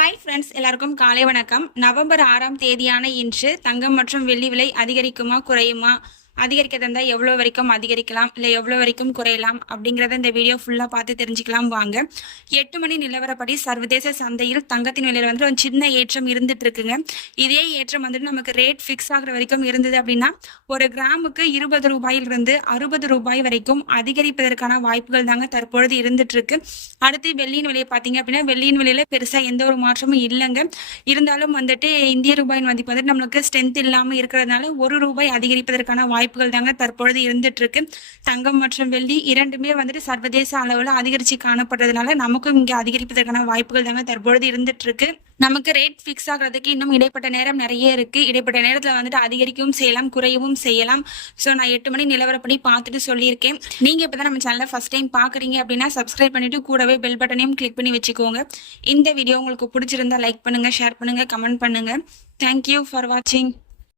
Hi friends, எல்லாருக்கும் காலை வணக்கம். நவம்பர் 6ஆம் தேதியான இன்று தங்கம் மற்றும் வெள்ளி விலை அதிகரிக்குமா குறையுமா, அதிகரிக்கிறதா இருந்தால் எவ்வளோ வரைக்கும் அதிகரிக்கலாம், இல்லை எவ்வளோ வரைக்கும் குறையலாம் அப்படிங்கிறத இந்த வீடியோ ஃபுல்லாக பார்த்து தெரிஞ்சுக்கலாம் வாங்க. 8 மணி நிலவரப்படி சர்வதேச சந்தையில் தங்கத்தின் விலையில் வந்து ஒரு சின்ன ஏற்றம் இருந்துட்டு இருக்குங்க. இதே ஏற்றம் வந்துட்டு நமக்கு ரேட் ஃபிக்ஸ் ஆகிற வரைக்கும் இருந்தது அப்படின்னா ஒரு கிராமுக்கு 20 ரூபாயிலிருந்து 60 ரூபாய் வரைக்கும் அதிகரிப்பதற்கான வாய்ப்புகள் தாங்க தற்பொழுது இருந்துட்டு இருக்கு. அடுத்து வெள்ளியின் விலையை பார்த்தீங்க அப்படின்னா வெள்ளியின் விலையில பெருசாக எந்த ஒரு மாற்றமும் இல்லைங்க. இருந்தாலும் வந்துட்டு இந்திய ரூபாயின் மதிப்பு வந்துட்டு நம்மளுக்கு ஸ்ட்ரென்த் இல்லாமல் இருக்கிறதுனால ₹1 அதிகரிப்பதற்கான வாய்ப்புகள் தாங்க தற்பொழுது இருந்துட்டு இருக்கு. தங்கம் மற்றும் வெள்ளி இரண்டுமே வந்துட்டு சர்வதேச அளவில் அதிகரிச்சு காணப்படுறதுனால நமக்கும் இங்கே அதிகரிப்பதற்கான வாய்ப்புகள் தாங்க தற்பொழுது இருந்துட்டு இருக்கு. நமக்கு ரேட் ஃபிக்ஸ் ஆகிறதுக்கு இன்னும் இடைப்பட்ட நேரம் நிறைய இருக்கு. இடைப்பட்ட நேரத்தில் வந்துட்டு அதிகரிக்கவும் செய்யலாம், குறையவும் செய்யலாம். ஸோ நான் 8 மணி நிலவரப்படி பார்த்துட்டு சொல்லியிருக்கேன். நீங்க இப்பதான் நம்ம சேனலை ஃபர்ஸ்ட் டைம் பாக்குறீங்க அப்படின்னா சப்ஸ்கிரைப் பண்ணிட்டு கூடவே பெல் பட்டனையும் கிளிக் பண்ணி வச்சுக்கோங்க. இந்த வீடியோ உங்களுக்கு பிடிச்சிருந்தா லைக் பண்ணுங்க, ஷேர் பண்ணுங்க, கமெண்ட் பண்ணுங்க. தேங்க்யூ ஃபார் வாட்சிங்.